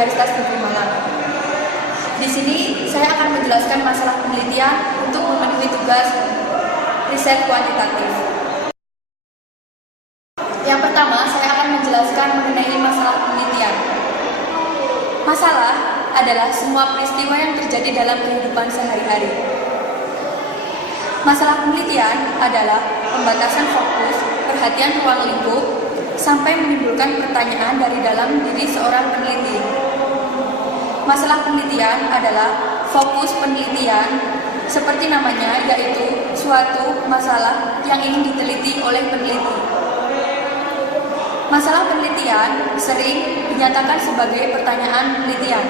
Universitas Negeri Malang. Di sini saya akan menjelaskan masalah penelitian untuk memenuhi tugas riset kuantitatif. Yang pertama, saya akan menjelaskan mengenai masalah penelitian. Masalah adalah semua peristiwa yang terjadi dalam kehidupan sehari-hari. Masalah penelitian adalah pembatasan fokus, perhatian ruang lingkup, sampai menimbulkan pertanyaan dari dalam diri seorang peneliti. Masalah penelitian adalah fokus penelitian, seperti namanya, yaitu suatu masalah yang ingin diteliti oleh peneliti. Masalah penelitian sering dinyatakan sebagai pertanyaan penelitian.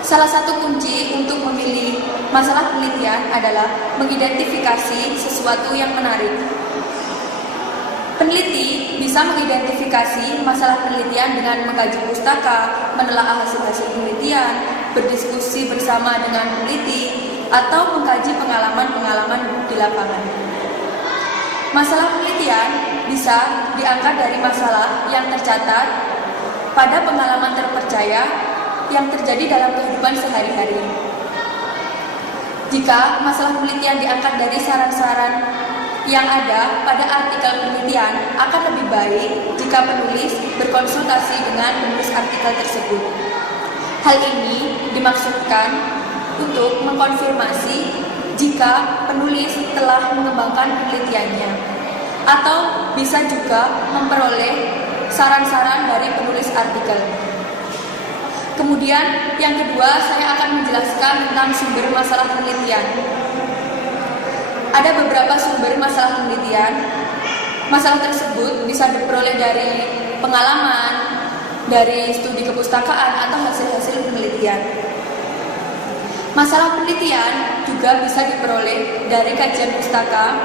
Salah satu kunci untuk memilih masalah penelitian adalah mengidentifikasi sesuatu yang menarik. Peneliti bisa mengidentifikasi masalah penelitian dengan mengkaji pustaka, menelaah hasil-hasil penelitian, berdiskusi bersama dengan peneliti, atau mengkaji pengalaman-pengalaman di lapangan. Masalah penelitian bisa diangkat dari masalah yang tercatat pada pengalaman terpercaya yang terjadi dalam kehidupan sehari-hari. Jika masalah penelitian diangkat dari saran-saran yang ada pada artikel penelitian, akan lebih baik jika penulis berkonsultasi dengan penulis artikel tersebut. Hal ini dimaksudkan untuk mengkonfirmasi jika penulis telah mengembangkan penelitiannya, atau bisa juga memperoleh saran-saran dari penulis artikel. Kemudian yang kedua, saya akan menjelaskan tentang sumber masalah penelitian. Ada beberapa sumber masalah penelitian. Masalah tersebut bisa diperoleh dari pengalaman, dari studi kepustakaan, atau hasil-hasil penelitian. Masalah penelitian juga bisa diperoleh dari kajian pustaka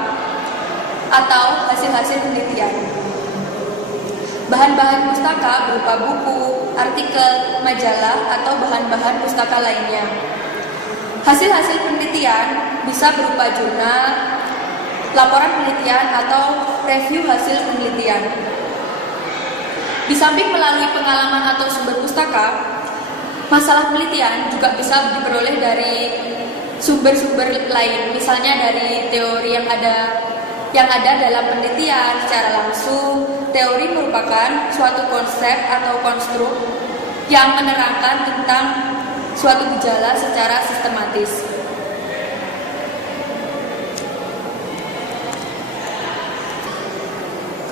atau hasil-hasil penelitian. Bahan-bahan pustaka berupa buku, artikel, majalah, atau bahan-bahan pustaka lainnya. Hasil-hasil penelitian bisa berupa jurnal, laporan penelitian, atau review hasil penelitian. Di samping melalui pengalaman atau sumber pustaka, masalah penelitian juga bisa diperoleh dari sumber-sumber lain, misalnya dari teori yang ada dalam penelitian secara langsung. Teori merupakan suatu konsep atau konstruk yang menerangkan tentang suatu gejala secara sistematis.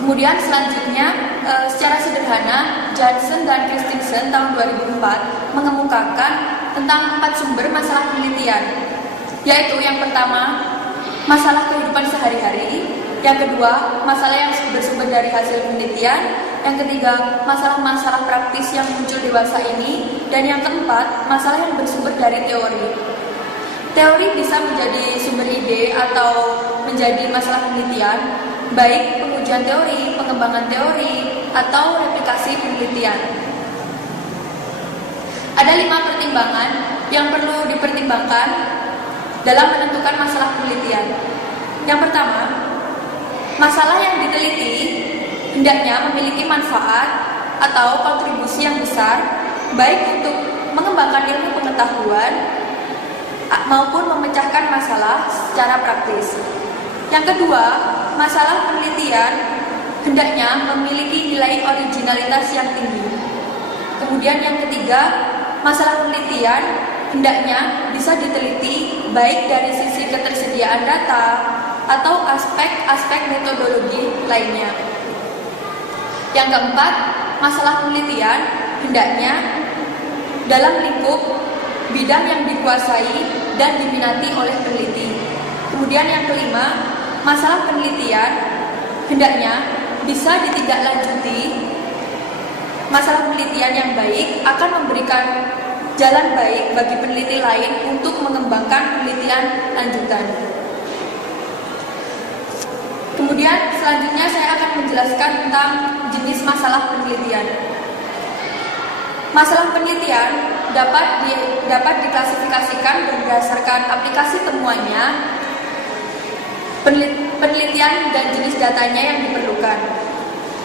Kemudian selanjutnya, secara sederhana, Johnson dan Christensen tahun 2004 mengemukakan tentang 4 sumber masalah penelitian, yaitu yang pertama, masalah kehidupan sehari-hari, yang kedua, masalah yang bersumber dari hasil penelitian, yang ketiga, masalah-masalah praktis yang muncul dewasa ini, dan yang keempat, masalah yang bersumber dari teori. Teori bisa menjadi sumber ide atau menjadi masalah penelitian, baik pengujian teori, pengembangan teori, atau replikasi penelitian. Ada 5 pertimbangan yang perlu dipertimbangkan dalam menentukan masalah penelitian. Yang pertama, masalah yang diteliti hendaknya memiliki manfaat atau kontribusi yang besar, baik untuk mengembangkan ilmu pengetahuan maupun memecahkan masalah secara praktis. Yang kedua, masalah penelitian hendaknya memiliki nilai originalitas yang tinggi. Kemudian yang ketiga, masalah penelitian hendaknya bisa diteliti baik dari sisi ketersediaan data atau aspek-aspek metodologi lainnya. Yang keempat, masalah penelitian hendaknya dalam lingkup bidang yang dikuasai dan diminati oleh peneliti. Kemudian yang kelima, masalah penelitian hendaknya bisa ditindaklanjuti. Masalah penelitian yang baik akan memberikan jalan baik bagi peneliti lain untuk mengembangkan penelitian lanjutan. Kemudian selanjutnya saya akan menjelaskan tentang jenis masalah penelitian. Masalah penelitian dapat diklasifikasikan berdasarkan aplikasi temuannya, penelitian dan jenis datanya yang diperlukan.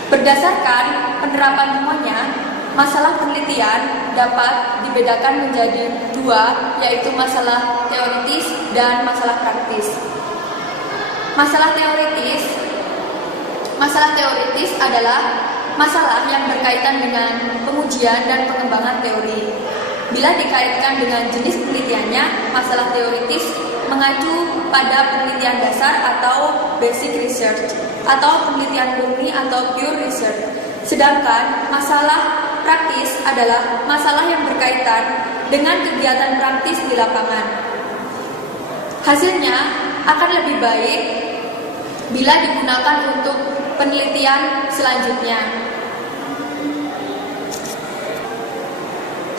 Berdasarkan penerapan temuannya, masalah penelitian dapat dibedakan menjadi dua, yaitu masalah teoritis dan masalah praktis. Masalah teoritis adalah masalah yang berkaitan dengan pengujian dan pengembangan teori. Bila dikaitkan dengan jenis penelitiannya, masalah teoritis mengacu pada penelitian dasar atau basic research, atau penelitian murni atau pure research. Sedangkan masalah praktis adalah masalah yang berkaitan dengan kegiatan praktis di lapangan. Hasilnya akan lebih baik bila digunakan untuk penelitian selanjutnya.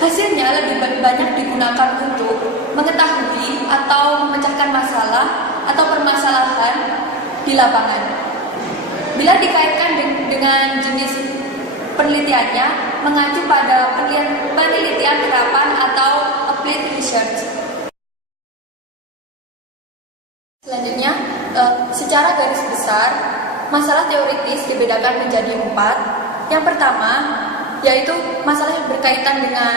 Hasilnya lebih banyak digunakan untuk mengetahui atau memecahkan masalah atau permasalahan di lapangan. Bila dikaitkan dengan jenis penelitiannya, mengacu pada penelitian terapan atau applied research. Selanjutnya, secara garis besar, masalah teoritis dibedakan menjadi 4. Yang pertama, yaitu masalah yang berkaitan dengan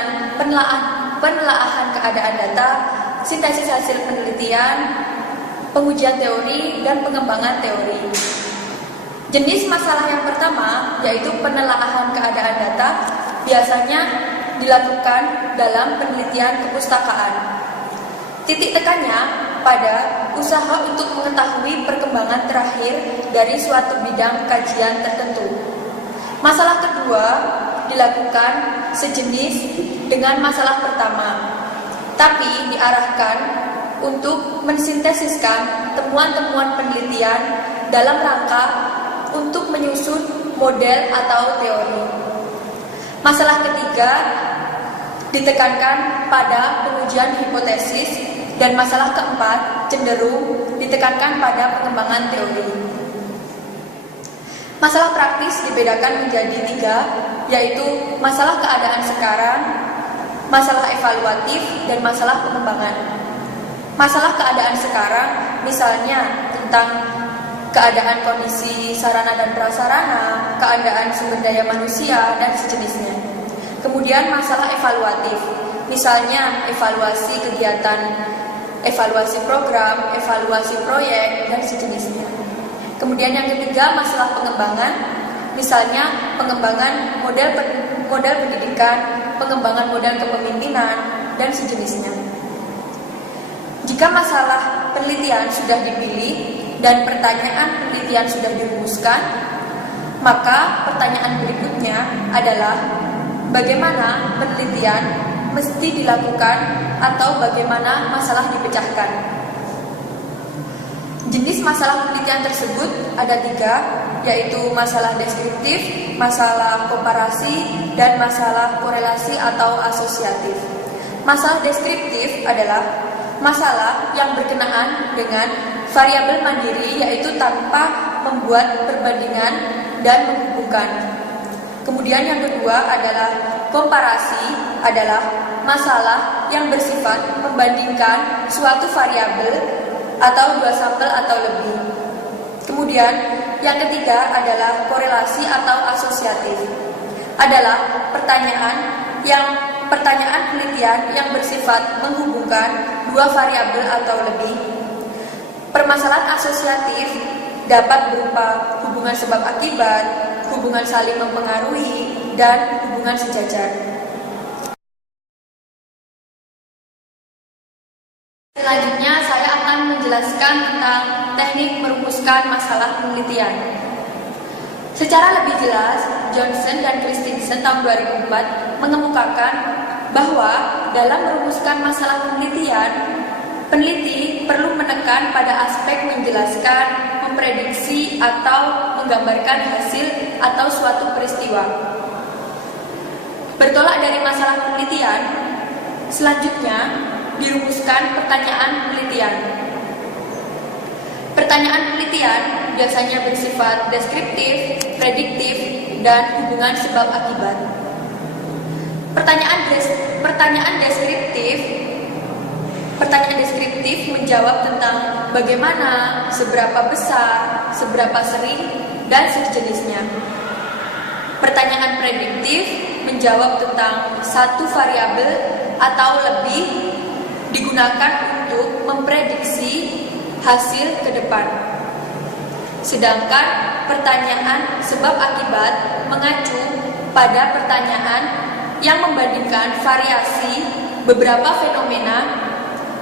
penelaahan keadaan data, sintesis hasil penelitian, pengujian teori, dan pengembangan teori. Jenis masalah yang pertama, yaitu penelaahan keadaan data, biasanya dilakukan dalam penelitian kepustakaan. Titik tekannya pada usaha untuk mengetahui perkembangan terakhir dari suatu bidang kajian tertentu. Masalah kedua dilakukan sejenis dengan masalah pertama, tapi diarahkan untuk mensintesiskan temuan-temuan penelitian dalam rangka untuk menyusun model atau teori. Masalah ketiga ditekankan pada pengujian hipotesis, dan masalah keempat cenderung ditekankan pada pengembangan teori. Masalah praktis dibedakan menjadi 3, yaitu masalah keadaan sekarang, masalah evaluatif, dan masalah pengembangan. Masalah keadaan sekarang misalnya tentang keadaan kondisi sarana dan prasarana, keadaan sumber daya manusia, dan sejenisnya. Kemudian masalah evaluatif, misalnya evaluasi kegiatan, evaluasi program, evaluasi proyek, dan sejenisnya. Kemudian yang ketiga, masalah pengembangan, misalnya pengembangan model pendidikan, pengembangan model kepemimpinan, dan sejenisnya. Jika masalah penelitian sudah dipilih dan pertanyaan penelitian sudah dirumuskan, maka pertanyaan berikutnya adalah bagaimana penelitian mesti dilakukan atau bagaimana masalah dipecahkan. Jenis masalah penelitian tersebut ada 3, yaitu masalah deskriptif, masalah komparasi, dan masalah korelasi atau asosiatif. Masalah deskriptif adalah masalah yang berkenaan dengan variabel mandiri, yaitu tanpa membuat perbandingan dan menghubungkan. Kemudian yang kedua adalah komparasi, adalah masalah yang bersifat membandingkan suatu variabel atau 2 sampel atau lebih. Kemudian yang ketiga adalah korelasi atau asosiatif, adalah pertanyaan penelitian yang bersifat menghubungkan 2 variabel atau lebih. Permasalahan asosiatif dapat berupa hubungan sebab akibat, hubungan saling mempengaruhi, dan hubungan sejajar. Selanjutnya saya akan menjelaskan tentang teknik merumuskan masalah penelitian. Secara lebih jelas, Johnson dan Christensen tahun 2004 mengemukakan bahwa dalam merumuskan masalah penelitian, peneliti perlu menekan pada aspek menjelaskan, memprediksi, atau menggambarkan hasil atau suatu peristiwa. Bertolak dari masalah penelitian, selanjutnya dirumuskan pertanyaan penelitian. Pertanyaan penelitian biasanya bersifat deskriptif, prediktif, dan hubungan sebab akibat. Pertanyaan deskriptif menjawab tentang bagaimana, seberapa besar, seberapa sering, dan sejenisnya. Pertanyaan prediktif menjawab tentang satu variabel atau lebih digunakan untuk memprediksi hasil ke depan. Sedangkan pertanyaan sebab akibat mengacu pada pertanyaan yang membandingkan variasi beberapa fenomena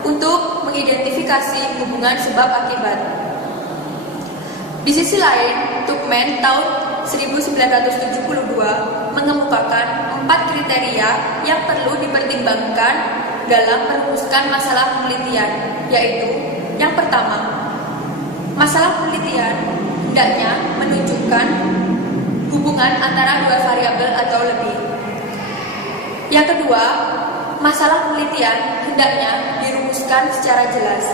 untuk mengidentifikasi hubungan sebab akibat. Di sisi lain, Tuchman tahun 1972 mengemukakan 4 kriteria yang perlu dipertimbangkan dalam merumuskan masalah penelitian, yaitu yang pertama, masalah penelitian hendaknya menunjukkan hubungan antara dua variabel atau lebih. Yang kedua, masalah penelitian hendaknya dirumuskan secara jelas,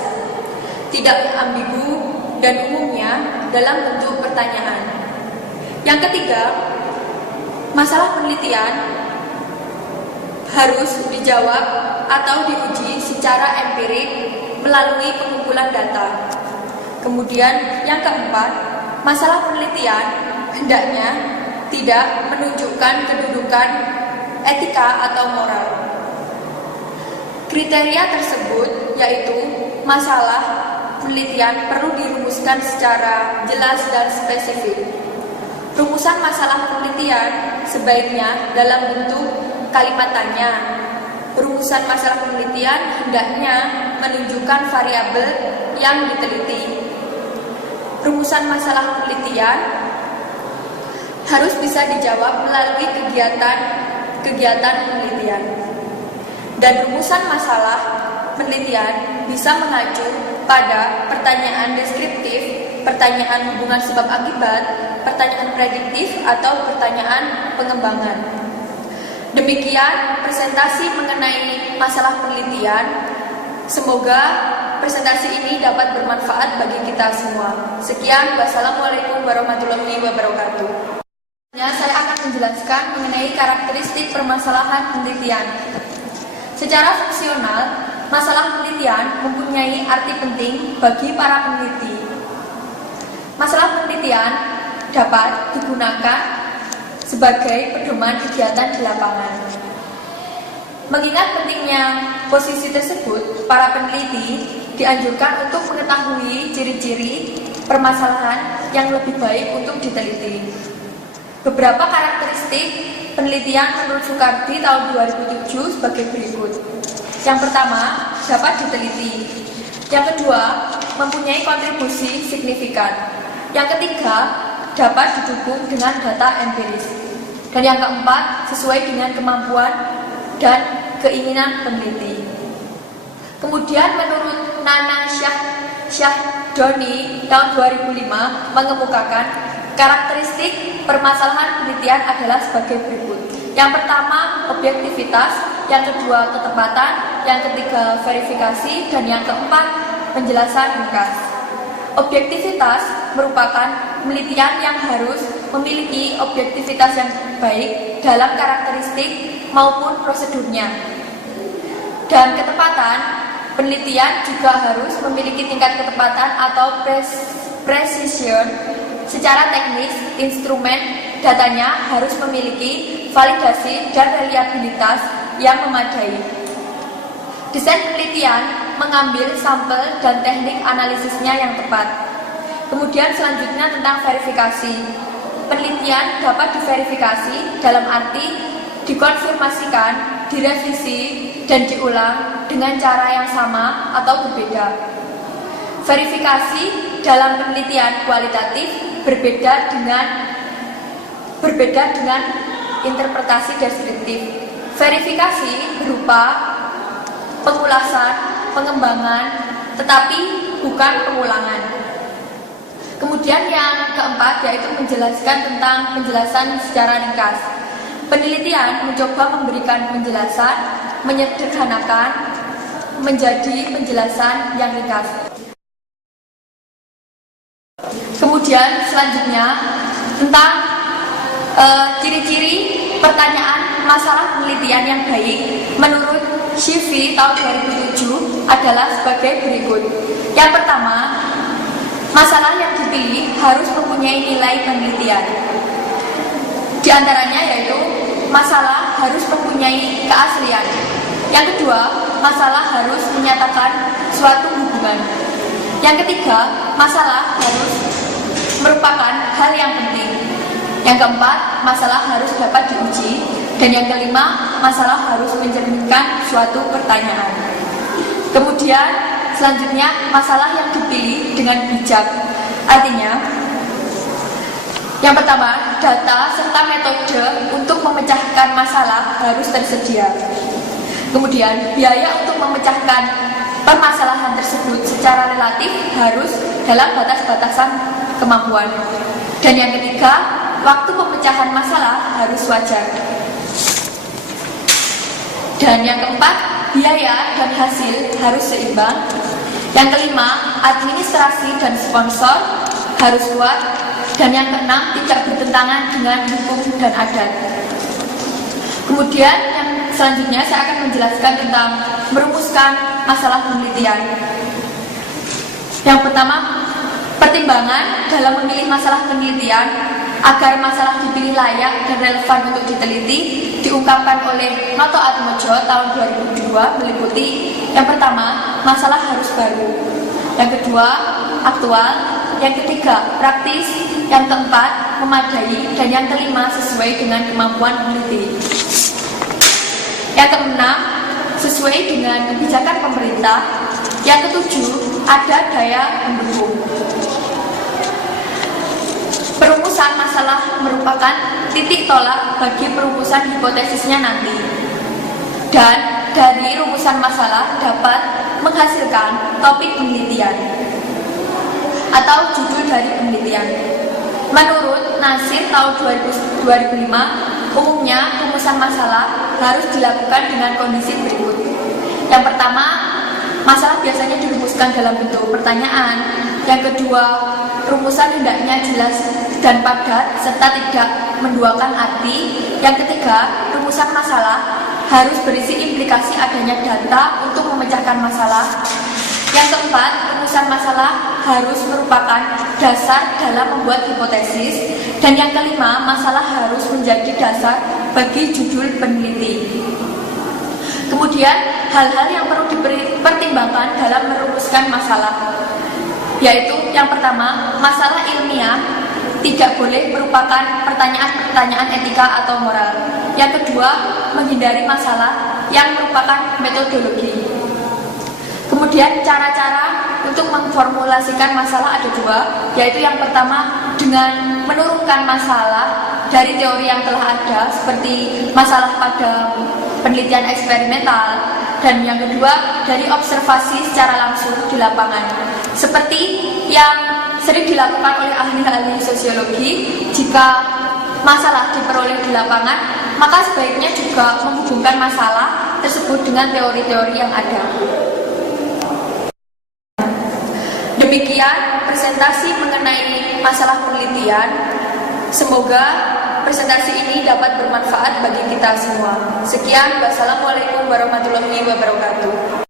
tidak ambigu dan umumnya dalam bentuk pertanyaan. Yang ketiga, masalah penelitian harus dijawab atau diuji secara empirik melalui pengumpulan data. Kemudian yang keempat, masalah penelitian hendaknya tidak menunjukkan kedudukan etika atau moral. Kriteria tersebut yaitu masalah penelitian perlu dirumuskan secara jelas dan spesifik. Rumusan masalah penelitian sebaiknya dalam bentuk kalimat tanya. Rumusan masalah penelitian hendaknya menunjukkan variabel yang diteliti. Rumusan masalah penelitian harus bisa dijawab melalui kegiatan penelitian. Dan rumusan masalah penelitian bisa mengacu pada pertanyaan deskriptif, pertanyaan hubungan sebab akibat, pertanyaan prediktif, atau pertanyaan pengembangan. Demikian presentasi mengenai masalah penelitian. Semoga presentasi ini dapat bermanfaat bagi kita semua. Sekian, wassalamualaikum warahmatullahi wabarakatuh. Saya akan menjelaskan mengenai karakteristik permasalahan penelitian. Secara fungsional, masalah penelitian mempunyai arti penting bagi para peneliti. Masalah penelitian dapat digunakan sebagai pedoman kegiatan di lapangan. Mengingat pentingnya posisi tersebut, para peneliti dianjurkan untuk mengetahui ciri-ciri permasalahan yang lebih baik untuk diteliti. Beberapa karakteristik penelitian menurut Soekardi tahun 2007 sebagai berikut. Yang pertama, dapat diteliti. Yang kedua, mempunyai kontribusi signifikan. Yang ketiga, dapat didukung dengan data empiris. Dan yang keempat, sesuai dengan kemampuan dan keinginan peneliti. Kemudian menurut Nana Syahdoni tahun 2005 mengemukakan karakteristik permasalahan penelitian adalah sebagai berikut. Yang pertama, objektivitas. Yang kedua, ketepatan. Yang ketiga, verifikasi. Dan yang keempat, penjelasan ringkas. Objektivitas merupakan penelitian yang harus memiliki objektivitas yang baik dalam karakteristik maupun prosedurnya. Dan ketepatan, penelitian juga harus memiliki tingkat ketepatan atau precision. Secara teknis, instrumen datanya harus memiliki validasi dan reliabilitas yang memadai. Desain penelitian mengambil sampel dan teknik analisisnya yang tepat. Kemudian selanjutnya tentang verifikasi. Penelitian dapat diverifikasi dalam arti dikonfirmasikan, direvisi, dan diulang dengan cara yang sama atau berbeda. Verifikasi dalam penelitian kualitatif berbeda dengan interpretasi deskriptif. Verifikasi berupa pengulasan, pengembangan, tetapi bukan pengulangan. Kemudian yang keempat yaitu menjelaskan tentang penjelasan secara ringkas. Penelitian mencoba memberikan penjelasan, menyederhanakan menjadi penjelasan yang ringkas. Kemudian selanjutnya tentang ciri-ciri pertanyaan masalah penelitian yang baik menurut Shifi tahun 2007 adalah sebagai berikut. Yang pertama, masalah yang dipilih harus mempunyai nilai penelitian. Di antaranya yaitu masalah harus mempunyai keaslian. Yang kedua, masalah harus menyatakan suatu hubungan. Yang ketiga, masalah harus merupakan hal yang penting. Yang keempat, masalah harus dapat diuji. Dan yang kelima, masalah harus mencerminkan suatu pertanyaan. Kemudian, selanjutnya, masalah yang dipilih dengan bijak. Artinya, yang pertama, data serta metode untuk memecahkan masalah harus tersedia. Kemudian, biaya untuk memecahkan permasalahan tersebut secara relatif harus dalam batas-batasan kemampuan. Dan yang ketiga, waktu pemecahan masalah harus wajar. Dan yang keempat, biaya dan hasil harus seimbang. Yang kelima, administrasi dan sponsor harus kuat. Dan yang keenam, tidak bertentangan dengan hukum dan adat. Kemudian yang selanjutnya saya akan menjelaskan tentang merumuskan masalah penelitian. Yang pertama, pertimbangan dalam memilih masalah penelitian agar masalah dipilih layak dan relevan untuk diteliti diungkapkan oleh Noto Atmojo tahun 2002 meliputi yang pertama, masalah harus baru. Yang kedua, aktual. Yang ketiga, praktis. Yang keempat, memadai. Dan yang kelima, sesuai dengan kemampuan peneliti. Yang keenam, sesuai dengan kebijakan pemerintah. Yang ketujuh, ada daya mendukung. Perumusan masalah merupakan titik tolak bagi perumusan hipotesisnya nanti. Dan dari rumusan masalah dapat menghasilkan topik penelitian atau judul dari penelitian. Menurut Nasir tahun 2005, umumnya rumusan masalah harus dilakukan dengan kondisi berikut. Yang pertama, masalah biasanya dirumuskan dalam bentuk pertanyaan. Yang kedua, rumusan hendaknya jelas dan padat serta tidak menduakan arti. Yang ketiga, rumusan masalah harus berisi implikasi adanya data untuk memecahkan masalah. Yang keempat, rumusan masalah harus merupakan dasar dalam membuat hipotesis. Dan yang kelima, masalah harus menjadi dasar bagi judul peneliti. Kemudian, hal-hal yang perlu dipertimbangkan dalam merumuskan masalah, yaitu yang pertama, masalah ilmiah tidak boleh merupakan pertanyaan-pertanyaan etika atau moral. Yang kedua, menghindari masalah yang merupakan metodologi. Kemudian cara-cara untuk memformulasikan masalah ada dua, yaitu yang pertama dengan menurunkan masalah dari teori yang telah ada, seperti masalah pada penelitian eksperimental, dan yang kedua dari observasi secara langsung di lapangan, seperti yang sering dilakukan oleh ahli-ahli sosiologi. Jika masalah diperoleh di lapangan, maka sebaiknya juga menghubungkan masalah tersebut dengan teori-teori yang ada. Demikian presentasi mengenai masalah penelitian. Semoga presentasi ini dapat bermanfaat bagi kita semua. Sekian, wassalamualaikum warahmatullahi wabarakatuh.